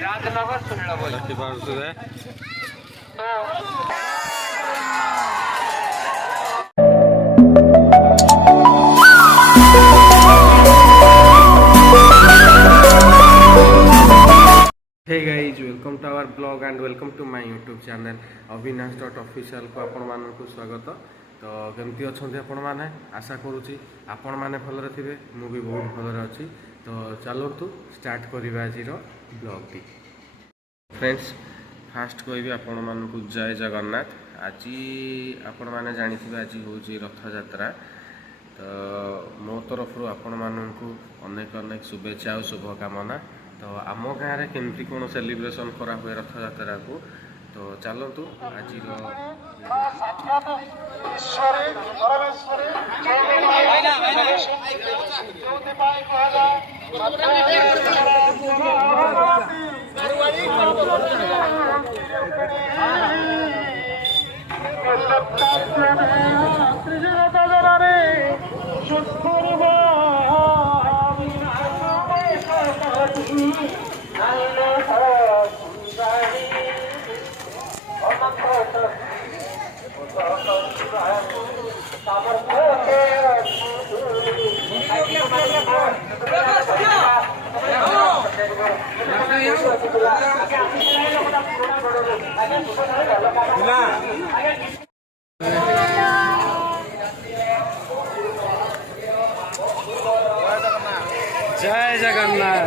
राजनगर सुनील बोई hey guys welcome to our blog and welcome to my YouTube channel अविनाश.official को आपण मानक स्वागत। तो केमती अच्छा आपण मैंने आशा करुँची आपण मैंने भलरे थे मु भी बहुत भलरे अच्छी। तो चलतु स्टार्ट करवा आज ब्लॉग टी। फ्रेंड्स फास्ट कहि आपण मानक जय जगन्नाथ। आज आपण मैंने जानी आज हूँ रथ यात्रा। तो मो तरफ आपण मानक अनेक अनेक शुभेच्छा और शुभकामना। तो आम गाँव केमती कौन सेलिब्रेशन करा हुए रथ यात्रा को तो चलतु आज जय जगन्नाथ।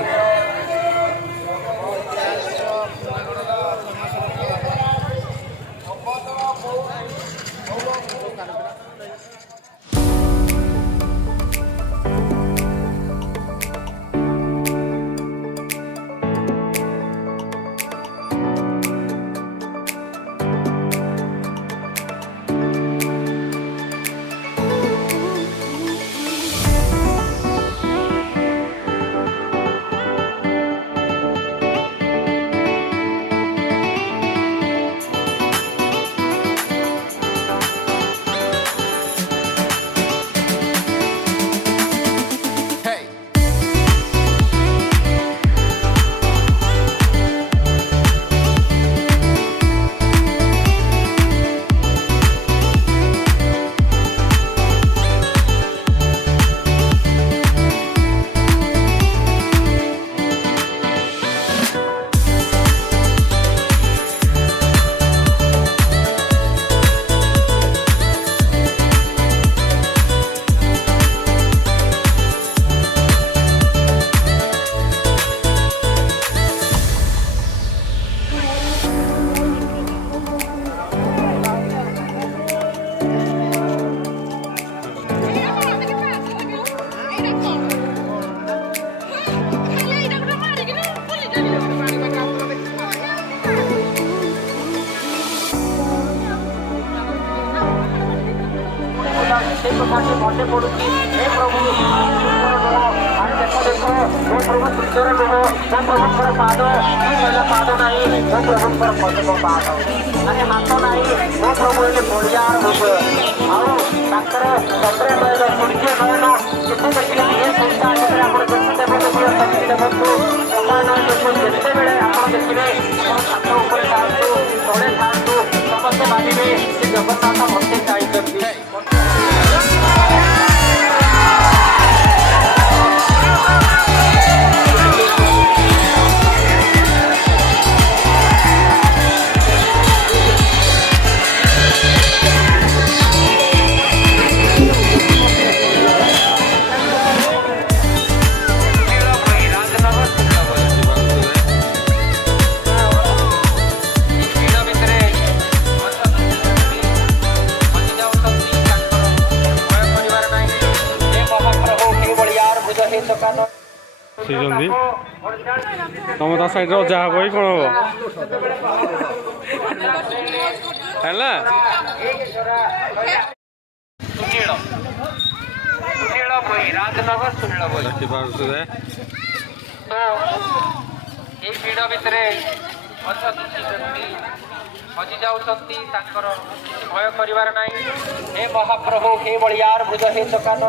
मने पड़ू हे प्रभु देखो प्रभु सुंदर लोह मो प्रभुंर पाद पाद नहीं मो प्रभुंर पदक पाद अरे हाथ नहीं मो प्रभु ये बड़ियार रूप आर चंद्र नयन सूर्य नयन जिते देखिए ये संस्था देखो जिते बेले आप देखिए छात उपर खातु तले खातु समस्ते भावे जगन्नाथ मत चाहिए। तुम ता साइड रजा हम ही कौन हम राजनगर सुनील बोई तो ये भीड़ भितर हजि जाऊँगी भय कर महाप्रभु हे बड़ियार भुज हे दुकान।